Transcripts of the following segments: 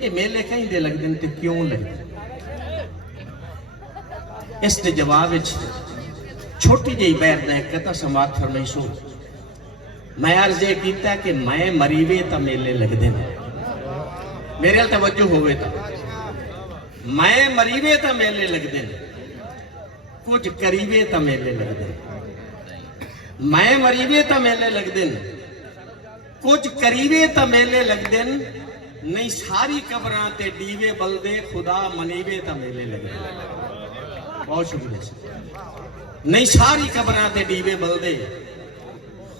ये मेले कहीं दे लगते हैं, तो क्यों लगते? इसके जवाब छोटी जी बैर ने कथा समाप्त फरमाई सो मैं अर्ज ये किया कि मैं मरीवे तो मेले लगते हैं। मेरे अल तवज्जो होवे तो मैं मरीवे तो मेले लगते हैं, कुछ करीबे तो मेले लगते हैं। मैं मरीवे तो मेले लगते हैं, कुछ करीबे तो मेले लगते हैं। नहीं सारी कबरां ते दीवे बलदे, खुदा मनीवे तो मेले लगते हैं। बहुत शुक्रिया। नहीं सारी कबरां ते दीवे बलदे,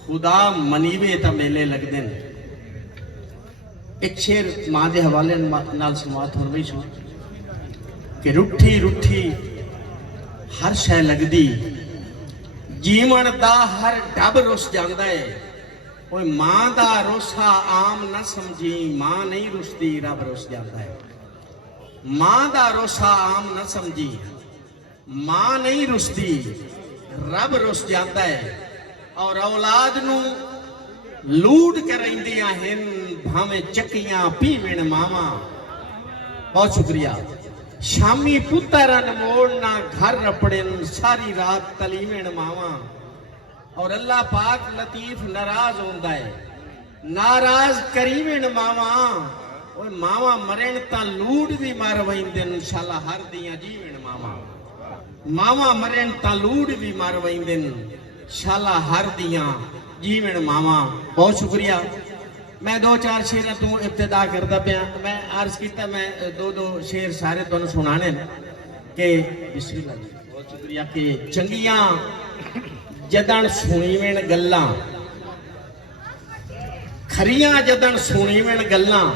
खुदा मनीवे तो मेले लगते हैं। एक शेर मां के हवाले नाल समाप्त हो रही सो कि रुठी रुठी हर शै लगदी, जीवन दा हर डब रुस जांदा है। ओए मां दा रोसा आम न समझी, मां नहीं रुसदी रब रुस जाता है। मां दा रोसा आम न समझी, मां नहीं रुसदी रब रुस जाता है। और औलाद नू लूट करैंदियां हिन, भावें चक्कियां पीवेण मावा। बहुत शुक्रिया। शामी पुत्रन मोड़ना घर रपड़न, सारी रात तलीवेण मावा। और अल्लाह पाक लतीफ नाराज होंदा है, नाराज करीवेण मावा। और मावा मरण ता लूट भी मार वैंदन, शाला हर दियां जीवेण मावा। मावा मरण ता लूट भी मार वैंदन, शाला हर दियां जीवेण मावा। बहुत शुक्रिया। मैं दो चार शेर तू इब्तिदा करता पाया। मैं अर्ज किया मैं दो दो शेर सारे तुहानू सुनाने के बिस्मिल्लाह। बहुत शुक्रिया। कि चंगियां जदन सुनीवेण गल्लां, खरियां जदन सुनीवेण गल्लां,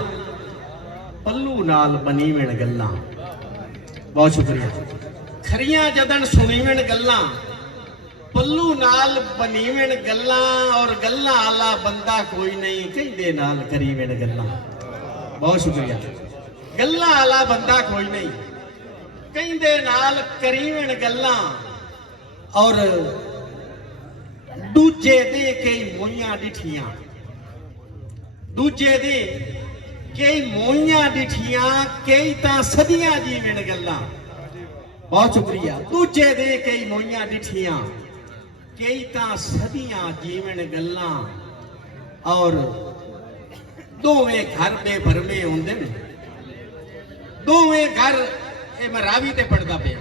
पल्लू नाल बनीवेण गल्लां। बहुत शुक्रिया। खरियां जदन सुनीवेण गल्लां, पल्लू नाल बनीवेण गल्लां। और गल्लां आला बंदा कोई नहीं, कहंदे नाल करीवेण गल्लां। बहुत शुक्रिया। गल्लां आला बंदा कोई नहीं, कहंदे नाल करीवेण गल्लां। और दूजे दे कई मोइयां डिठियां, दूजे दे कई मोइयां डिठियां, कई तां सदियां जीवेण गल्लां। बहुत शुक्रिया। दूजे दे कई मोइयां डिठियां, कई तां सदियां जीवन गल्लां। और दोवें घर बेभरमे होंदे ने, दोवें घर मैं रावी ते पढ़दा पिया।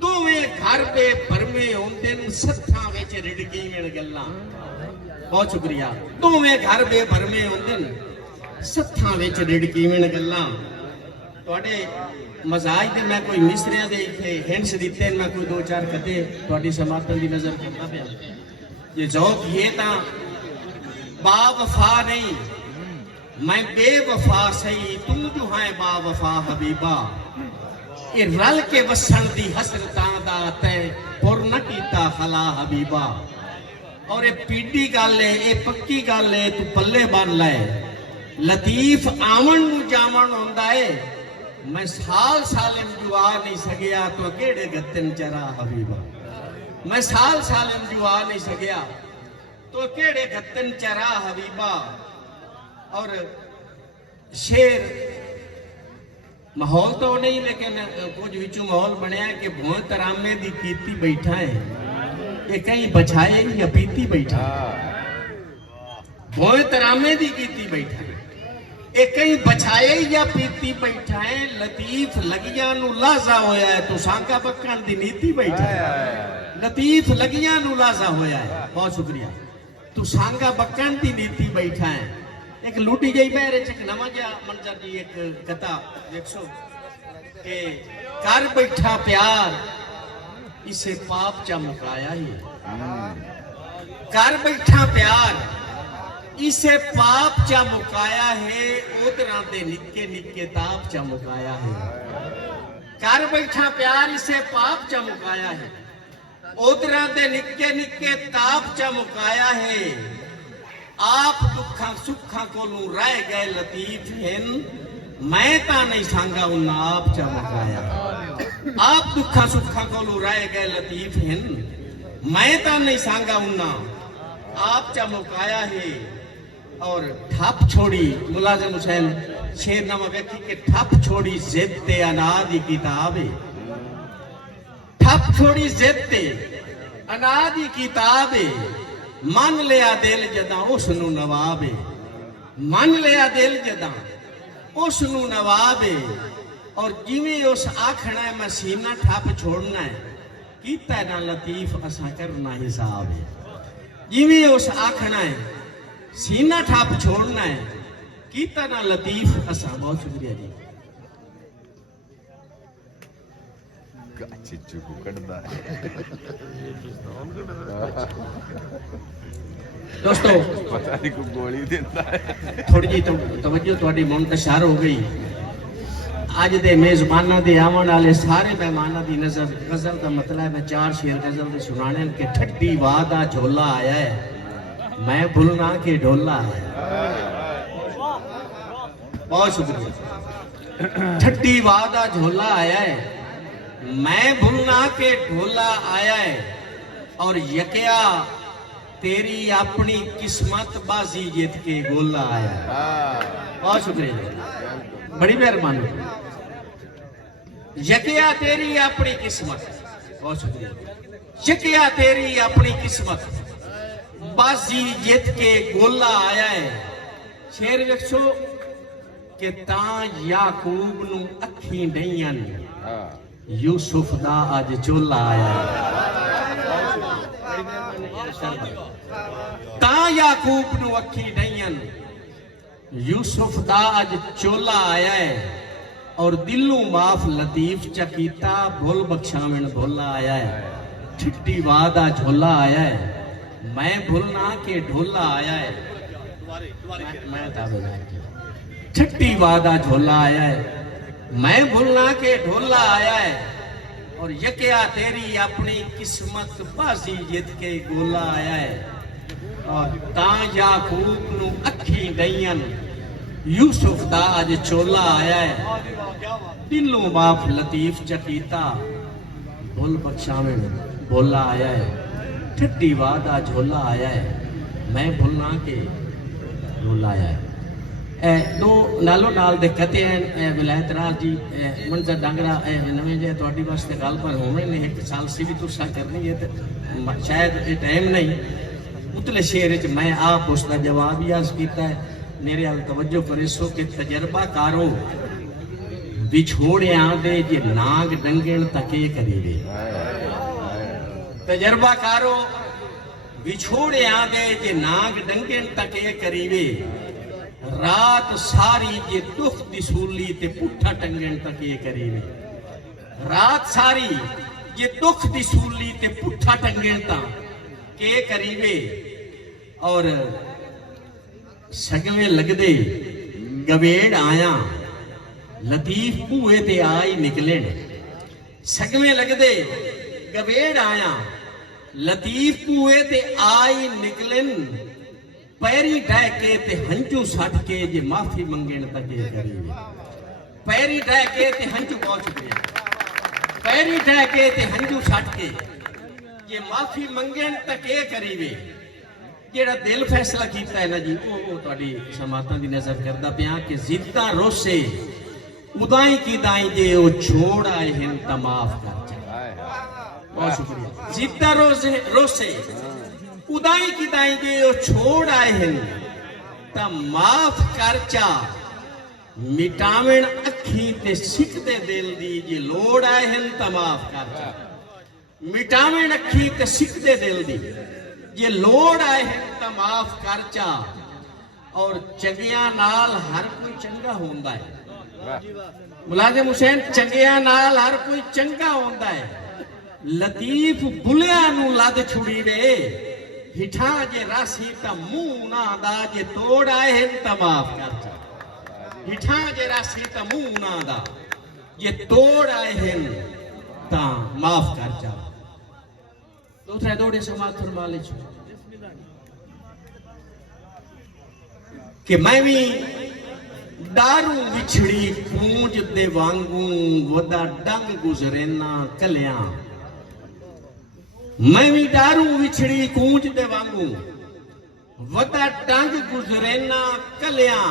दोवें घर बेभरमे होंदे ने, सत्थां विच रिड़कीवेण गल्लां। बहुत शुक्रिया। दोवें घर बेभरमे होंदे ने, सत्थां विच रिड़कीवेण गल्लां। तुहाडे मजाज दे मैं कोई मिसरियां दे इत्थे हिंट्स दिते, मैं कोई दो चार कदे तुहाडी समातन दी नजर करदा पिया। ये जौक ये तां बावफा नहीं, मैं बेवफा सही, तू जो है बावफा हबीबा। ये रल के वसन दी हसरतां दा तै पुर न कीता खला हबीबा। और ये पीडी गल है, ये पक्की गल है, तू पल्ले बन लै। लतीफ आवन नू जावन होंदा है, मैं साल सालिम जुआ नहीं सकिया, तो केड़े गत्तन चरा हबीबा। मैं साल सालिम जुआ नहीं सकिया, तो केड़े गत्तन चरा हबीबा। और शेर माहौल तो नहीं, लेकिन कुछ विचू माहौल बनया कि भों तरामे दी कीती बैठा है, ये कहीं बछाए या पीती बैठा। भों तरामे दी कीती बैठा है, ये कहीं बछाए या पीती बैठा है। लतीफ लगियां नू लाजा होया है, तो सांका बक्कण दी नीति बैठा है। लतीफ लगियां नू लाजा होया है। बहुत शुक्रिया। तू सांगा बक्कण दी नीति बैठा है। एक लूटी गई बहरे एक नवा जा मंजर दी एक कथा देखो कि कर बैठा प्यार, इसे पाप चा मुकाया ही। कर बैठा प्यार, इसे पाप चा मुकाया है। उधरा दे निक्के निक्के ताप चा मुकाया है। कर बैठा प्यार, इसे पाप चा मुकाया है। उधरा दे निक्के निक्के ताप चा मुकाया है। आप दुखा सुखा कोलू रह गए लतीफ हिन, मैं ता नहीं सांगा उन्ना आप चा मुकाया। आप दुखा सुखा कोलू रह गए लतीफ हिन, मैं ता नहीं सांगा उन्ना आप चा मुकाया है। और ठप छोड़ी मुलाजिम हुसैन शेर नवा वेखी कि ठप छोड़ी जिद ते अनाद दी किताब है, ठप छोड़ी जिद ते अनाद दी किताब है, मन लिया दिल जदा उसनू नवाब है, मन लिया दिल जदा उसनू नवाब है। और जिवें उस आखना है मैं सीना ठप छोड़ना है, कीता ना लतीफ असा करना हिसाब है। जिवें उस आखना है सीना ठप छोड़ना है, कीता ना लतीफ असा। बहुत शुक्रिया जी। दोस्तों पता नहीं को गोली देता है। थोड़ी जी तो तवज्जो थोड़ी मुंतशर हो गई। अज दे मेजबाना दे आवन वाले सारे मेहमाना दी नजर गजल का मतलब है चार शेर गजल दे सुनाने के ठट्टी वाह दा झोला आया है, मैं भुलना के ढोला आया। बहुत शुक्रिया। ठट्टी वाह दा झोला आया है, मैं भुलना के ढोला आया है। और यकिया तेरी अपनी किस्मत बाजी जीत के गोला आया है। बहुत शुक्रिया, बड़ी मेहरबानी। यकिया तेरी अपनी किस्मत, बहुत शुक्रिया। यकिया तेरी अपनी किस्मत बाजी जीत के गोला आया है। शेर वेखो कि ता याकूब नू अखी डईयां यूसुफ दा अज चोला आया है। ता याकूब नू अखी डईयां यूसुफ दा अज चोला आया है। और दिलों माफ लतीफ चकीता भुल बख्शावन भोला आया है। ठिट्टी वादा झोला आया है, मैं भुलना के ढोला आया है। ठिट्टी वादा झोला आया है, मैं भुलना के ढोला आया है। और यकिया तेरी अपनी किस्मत बाजी जीत के गोला आया है। और ता याकूब नू अखी डईयन यूसुफ दा अज चोला आया है। दिलों बाप लतीफ चकीता भुल बख्शावन भोला आया है। ठट्टी वादा झोला आया है, मैं भुलना के ढोला आया है। दो नालों नाल दे कते हैं विलायत राज जी मंजर डांगरा नवे जे तुहाडी वास्ते गल पर होवे ने एक साल सी भी तुसा करनी है ते शायद ये टाइम नहीं। उतले शेर च मैं आप उसका जवाब ही अर्ज कीता है। मेरे हाल तवज्जो करे सो कि तजर्बा कारो विछोड़िया दे जे नाग डंगण तके करीवे। तजर्बा कारो विछोड़िया दे जे नाग डंगण तके करीवे। रात सारी जे दुख दी सूली ते पुठा टंगण तके करीवे। रात सारी जे दुख दी सूली ते पुठा टंगण ता के करीवे। और सगवे लगदे गवेड़ आया लतीफ भूए ते आई निकले। सगवे लगदे गवेड़ आया लतीफ भूए ते आई निकलन। पैरी ढह के ते हंजू सट के जे माफी मंगण तके करीवे। पैरी ढह के ते हंजू, बहुत शुक्रिया। पैरी ढह के ते हंजू सट के जे माफी मंगण तके करीवे। जेड़ा दिल फैसला कीता है ना जी वो तुहाडी समातां दी नजर करदा पिया कि जिद्दां रोसे उदाई की दाई जे ओ छोड़ आए हैं ता माफ कर जा। बहुत शुक्रिया। जिद्दां रोसे उदाई की दाई जे ओ छोड़ आए हैं ता माफ कर चा। मिटावण अखी ते सिकदे दिल दी जे लोड़ आए हैं ता माफ कर चा। मिटावण अखी ते सिकदे दिल दी जे लोड़ आए हैं ता माफ कर चा। और चंगिया नाल हर कोई चंगा होंदा है। मुलाजिम हुसैन, चंगिया नाल हर कोई चंगा होंदा है। लतीफ बुलिया नू लद छुड़ी वे। हिठा जे रासी ता मुंह ना दा जे तोड़ आए हैं ता माफ कर चा। हिठा जे रासी ता मुंह ना दा जे तोड़ आए हैं ता माफ कर चा। दूसरा दौड़े समाज फरमा ले कि मैं भी दारू विछड़ी पूंज दे वांगू वदा डंग गुजरेना कलिया। मैं भी दारू विछड़ी कूंज दे वांगू वदा डंग गुजरेना कलिया।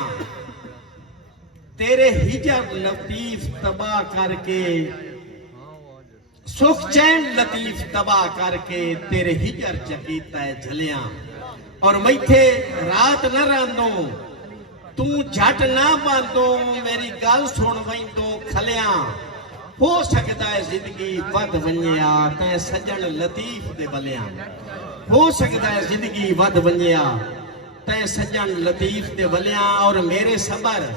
तेरे हिजर लतीफ तबाह करके, सुख चैन लतीफ तबाह करके तेरे हिजर चकीता है झलिया। और मैथे रात न रांदो तू झट ना बांधो, मेरी गल सुन वैंदो खलिया। हो सकता है जिंदगी वध वंजिया तै सजन लतीफ दे बलिया। हो सकता है जिंदगी वध वंजिया तै सजन लतीफ दे बलिया। और मेरे सबर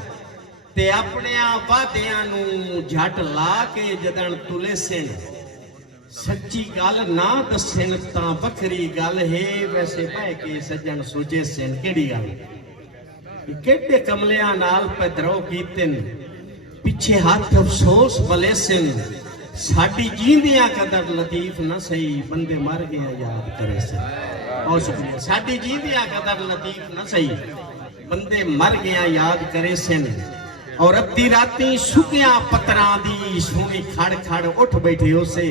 ते अपने वादियां नू झट ला के जदन तुले सिन, सच्ची गल ना दसन तां वखरी गल है। वैसे बह के सजन सोचे सिन केड़ी गल, केड़े कमलियां नाल पधरो कीतिन, पिछे हाथ अफसोस बले सिन। साडी जींदियां कदर लतीफ न सही, बंदे मर गया याद करे सिन। बहुत शुक्रिया। साडी जींदियां कदर लतीफ न सही, बंदे मर गया याद करे सिन। और अद्धी राती सुकिया पत्तरां दी सोनी खड़ खड़ उठ बैठे उसे,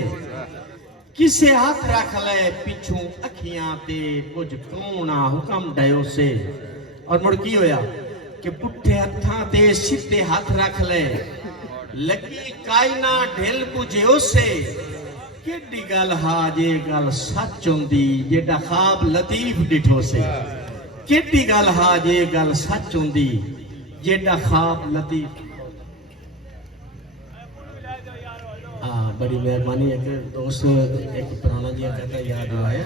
किसे हाथ रख ले पिछू अखियां ते, कुछ कौना हुक्म डयो से। और मुड़ की होया कि पुट्ठे हत्थां ते सीधे हाथ रख ले, लगी कायना ढिल बुझे उसे। केडी गल हा जे गल सच हुंदी, जेड़ा ख्वाब लतीफ डिठो से। केडी गल हा जे गल सच हुंदी, जेड़ा ख्वाब लतीफ। बड़ी मेहरबानी है कि दोस्त एक पुराना जी कहता याद हुआ है।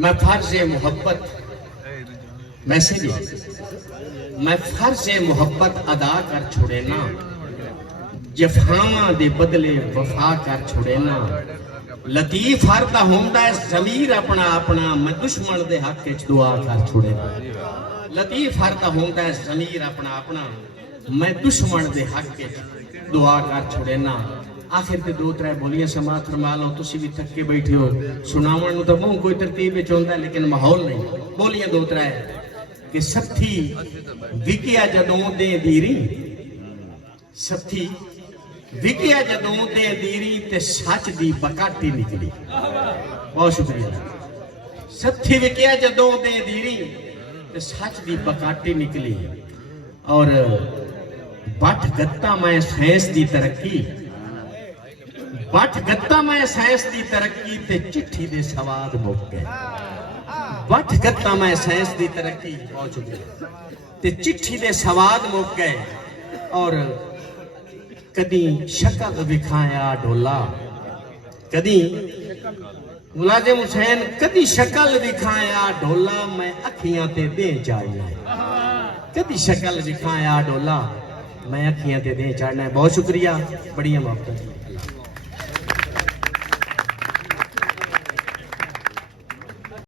मैं फर्ज मोहब्बत मैसेज, मैं फर्ज मोहब्बत अदा कर छोड़े ना, जफावां दे बदले वफा कर छोड़े ना। लतीफ हर दा हुंदा है ज़मीर अपना अपना, मैं दुश्मन दे हक विच दुआ कर छोड़े ना। लतीफ हर दा हुंदा है ज़मीर अपना अपना, मैं दुश्मन दे हक विच दुआ कर छोड़े ना। आखिर ते दो त्रै बोलियां समात फरमा लो, तुसी भी थके बैठे हो। सुनावन नूं तां मूंह कोई तरतीब विच हुंदा, लेकिन माहौल नहीं। बोलियां दो त्रै कि सत्थी विकिया जदों दे दीरी, सत्थी विकिया जदों दे दीरी ते सच दी बकाटी निकली। बहुत शुक्रिया। सत्थी विकिया जदों दे दीरी ते सच दी बकाटी निकली। और बठ गत्ता मैं साइंस दी तरक्की, बठ गत्ता मैं साइंस दी तरक्की ते चिट्ठी दे सवाद मुक गए। बठ गत्ता मैं साइंस दी तरक्की, बहुत शुक्रिया, ते चिट्ठी दे सवाद मुक गए। और कदी शक्ल विखाया डोला, कदी मुलाजिम हुसैन कदी शक्ल विखाया डोला, मैं अखियां ते दे चाड़ना। कदी शक्ल विखाया डोला, मैं अखियां ते दे चाड़ना। बहुत शुक्रिया, बढ़िया मौका।